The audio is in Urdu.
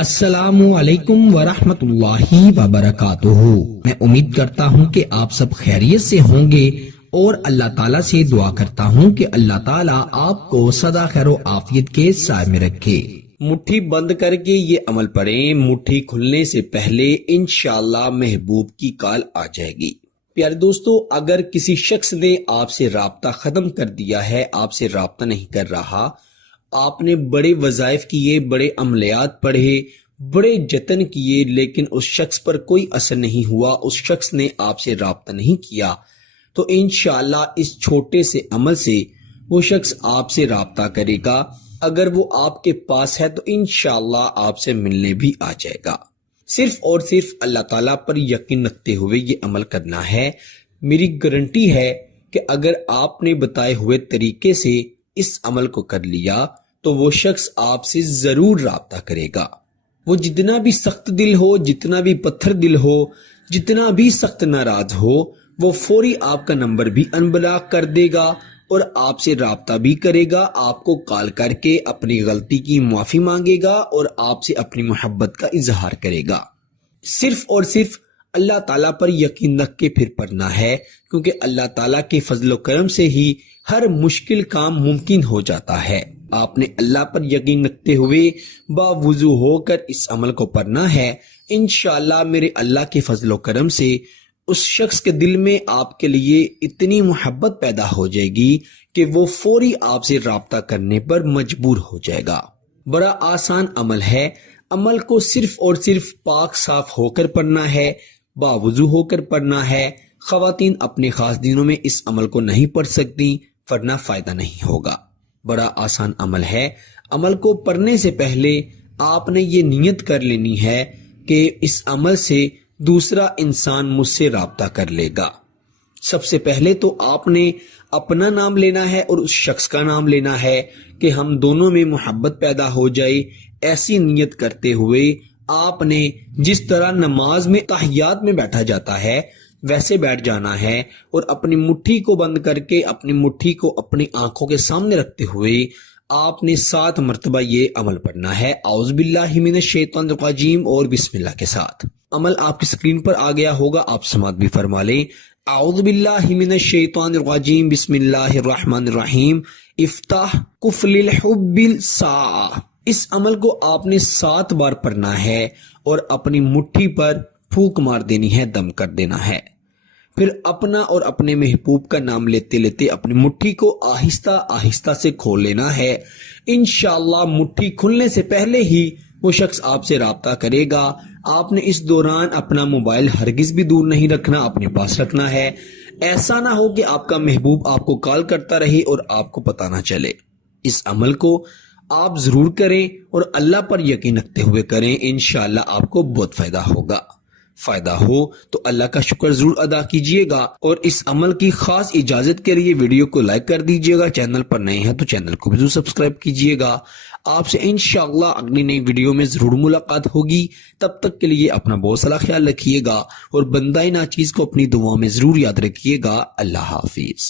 السلام علیکم ورحمۃ اللہ وبرکاتہ۔ میں امید کرتا ہوں کہ آپ سب خیریت سے ہوں گے اور اللہ تعالیٰ سے دعا کرتا ہوں کہ اللہ تعالیٰ آپ کو سدا خیر و عافیت کے سائے میں رکھے۔ مٹھی بند کر کے یہ عمل پڑھیں، مٹھی کھلنے سے پہلے انشاءاللہ محبوب کی کال آ جائے گی۔ پیارے دوستو، اگر کسی شخص نے آپ سے رابطہ ختم کر دیا ہے، آپ سے رابطہ نہیں کر رہا، آپ نے بڑے وظائف کیے، بڑے عملیات پڑھے، بڑے جتن کیے، لیکن اس شخص پر کوئی اثر نہیں ہوا، اس شخص نے آپ سے رابطہ نہیں کیا، تو انشاءاللہ اس چھوٹے سے عمل سے وہ شخص آپ سے رابطہ کرے گا۔ اگر وہ آپ کے پاس ہے تو انشاءاللہ آپ سے ملنے بھی آ جائے گا۔ صرف اور صرف اللہ تعالیٰ پر یقین رکھتے ہوئے یہ عمل کرنا ہے۔ میری گارنٹی ہے کہ اگر آپ نے بتائے ہوئے طریقے سے اس عمل کو کر لیا تو وہ شخص آپ سے ضرور رابطہ کرے گا۔ وہ جتنا بھی سخت دل ہو، جتنا بھی پتھر دل ہو، جتنا بھی سخت ناراض ہو، وہ فوری آپ کا نمبر بھی انبلاک کر دے گا اور آپ سے رابطہ بھی کرے گا، آپ کو کال کر کے اپنی غلطی کی معافی مانگے گا اور آپ سے اپنی محبت کا اظہار کرے گا۔ صرف اور صرف اللہ تعالیٰ پر یقین رکھ کے پھر پڑھنا ہے، کیونکہ اللہ تعالیٰ کے فضل و کرم سے ہی ہر مشکل کام ممکن ہو جاتا ہے۔ آپ نے اللہ پر یقین رکھتے ہوئے باوضو ہو کر اس عمل کو پڑھنا ہے۔ انشاءاللہ میرے اللہ کے فضل و کرم سے اس شخص کے دل میں آپ کے لیے اتنی محبت پیدا ہو جائے گی کہ وہ فوری آپ سے رابطہ کرنے پر مجبور ہو جائے گا۔ بڑا آسان عمل ہے۔ عمل کو صرف اور صرف پاک صاف ہو کر پڑھنا ہے، باوضو ہو کر پڑھنا ہے۔ خواتین اپنے خاص دنوں میں اس عمل کو نہیں پڑھ سکتی ورنہ فائدہ نہیں ہوگا۔ بڑا آسان عمل ہے۔ عمل کو پڑھنے سے پہلے آپ نے یہ نیت کر لینی ہے کہ اس عمل سے دوسرا انسان مجھ سے رابطہ کر لے گا۔ سب سے پہلے تو آپ نے اپنا نام لینا ہے اور اس شخص کا نام لینا ہے کہ ہم دونوں میں محبت پیدا ہو جائے۔ ایسی نیت کرتے ہوئے آپ نے جس طرح نماز میں تحیات میں بیٹھا جاتا ہے ویسے بیٹھ جانا ہے اور اپنی مٹھی کو بند کر کے اپنی مٹھی کو اپنی آنکھوں کے سامنے رکھتے ہوئے آپ نے 7 مرتبہ یہ عمل پڑھنا ہے، اعوذ باللہ من الشیطان الرجیم اور بسم اللہ کے ساتھ۔ عمل آپ کی سکرین پر آ گیا ہوگا، آپ سماعت بھی فرما لیں۔ اعوذ باللہ من الشیطان الرجیم بسم اللہ الرحمن الرحیم افتح قفل الحب الساعہ۔ اس عمل کو آپ نے 7 بار پڑھنا ہے اور اپنی مٹھی پر پھونک مار دینی ہے، دم کر دینا ہے۔ پھر اپنا اور اپنے محبوب کا نام لیتے لیتے اپنی مٹھی کو آہستہ آہستہ سے کھول لینا ہے۔ انشاءاللہ مٹھی کھلنے سے پہلے ہی وہ شخص آپ سے رابطہ کرے گا۔ آپ نے اس دوران اپنا موبائل ہرگز بھی دور نہیں رکھنا، اپنے پاس رکھنا ہے۔ ایسا نہ ہو کہ آپ کا محبوب آپ کو کال کرتا رہے اور آپ کو پتہ نہ چلے۔ اس عمل کو آپ ضرور کریں اور اللہ پر یقین رکھتے ہوئے کریں، انشاءاللہ آپ کو بہت فائدہ ہوگا۔ فائدہ ہو تو اللہ کا شکر ضرور ادا کیجئے گا اور اس عمل کی خاص اجازت کے لیے ویڈیو کو لائک کر دیجئے گا۔ چینل پر نئے ہیں تو چینل کو بھی ضرور سبسکرائب کیجئے گا۔ آپ سے انشاءاللہ اگلی نئی ویڈیو میں ضرور ملاقات ہوگی۔ تب تک کے لیے اپنا بہت سارا خیال رکھیے گا اور بندہ ناچیز کو اپنی دعاؤں میں ضرور یاد رکھیے گا۔ اللہ حافظ۔